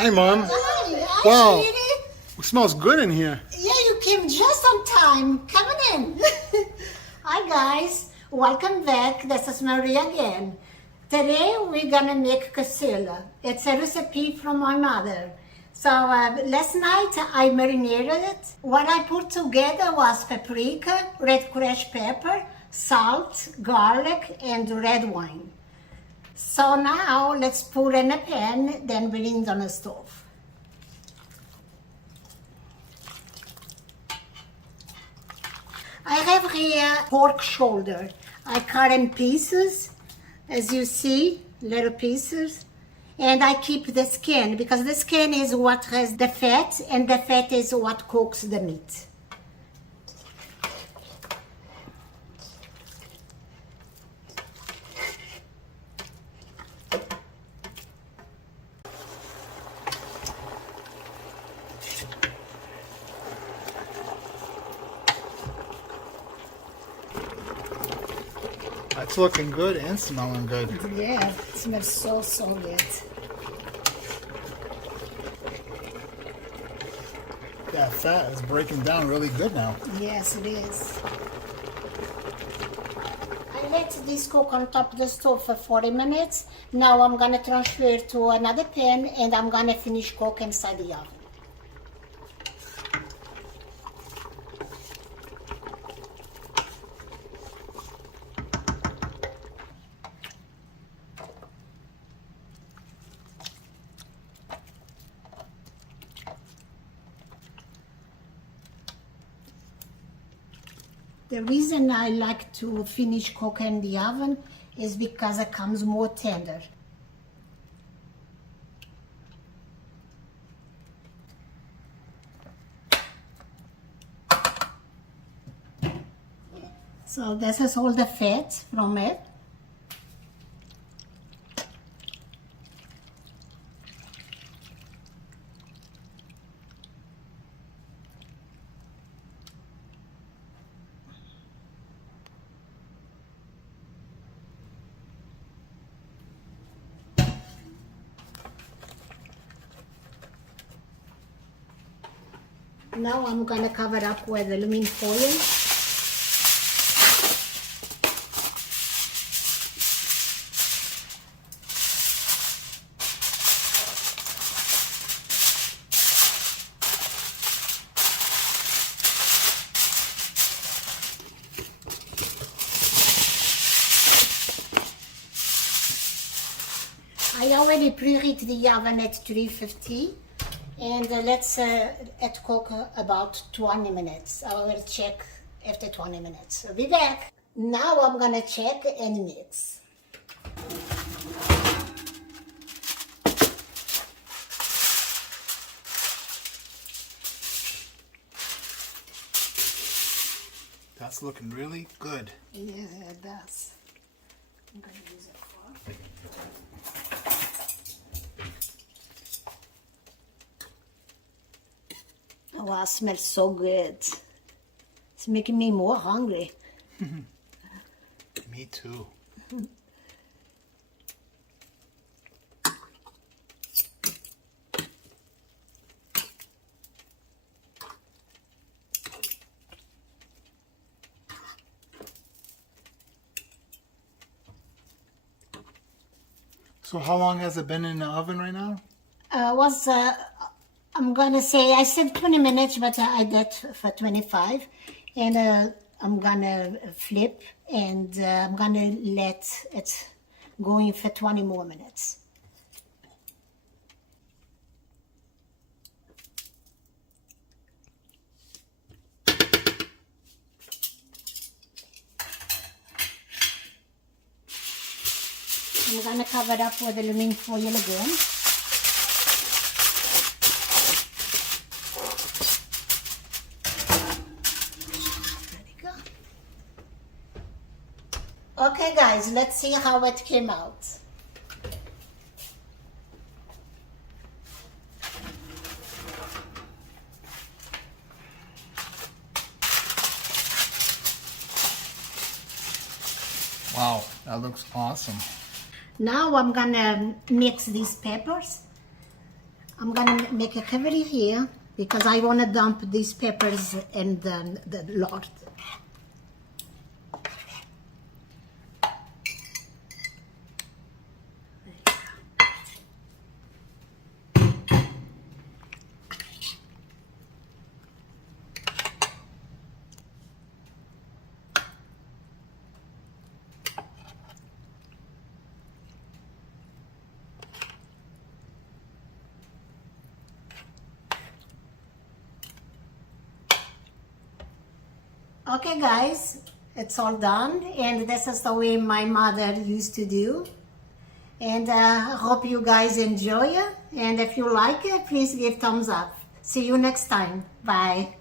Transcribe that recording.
Hi, Mom. Hi, Wow. sweetie. It smells good in here. Yeah, you came just on time. Come on in. Hi, guys. Welcome back. This is Maria again. Today, we're going to make cacoila. It's a recipe from my mother. So, last night, I marinated it. What I put together was paprika, red crushed pepper, salt, garlic, and red wine. So now, let's put in a pan, then bring it on the stove. I have here pork shoulder. I cut in pieces, as you see, little pieces. And I keep the skin, because the skin is what has the fat, and the fat is what cooks the meat. It's looking good and smelling good. Yeah, it smells so good. That fat is breaking down really good now. Yes, it is. I let this cook on top of the stove for 40 minutes. Now I'm going to transfer to another pan, and I'm going to finish cooking inside the oven. The reason I like to finish cooking in the oven is because it comes more tender. So this is all the fat from it. Now I'm going to cover it up with aluminum foil. I already preheat the oven at 350. And let's it cook about 20 minutes. I will check after 20 minutes. I'll be back. Now I'm gonna check and mix. That's looking really good. Yeah, it does. I'm gonna use a fork. Oh, wow, it smells so good. It's making me more hungry. Me too. So how long has it been in the oven right now? I'm gonna say, I said 20 minutes, but I did for 25. And I'm gonna flip, and I'm gonna let it go in for 20 more minutes. I'm gonna cover it up with aluminum foil again. Okay guys, let's see how it came out. Wow, that looks awesome. Now I'm gonna mix these peppers. I'm gonna make a cavity here because I want to dump these peppers in the lard. Okay guys, it's all done, and this is the way my mother used to do. And I hope you guys enjoy it, and if you like it, please give thumbs up. See you next time. Bye.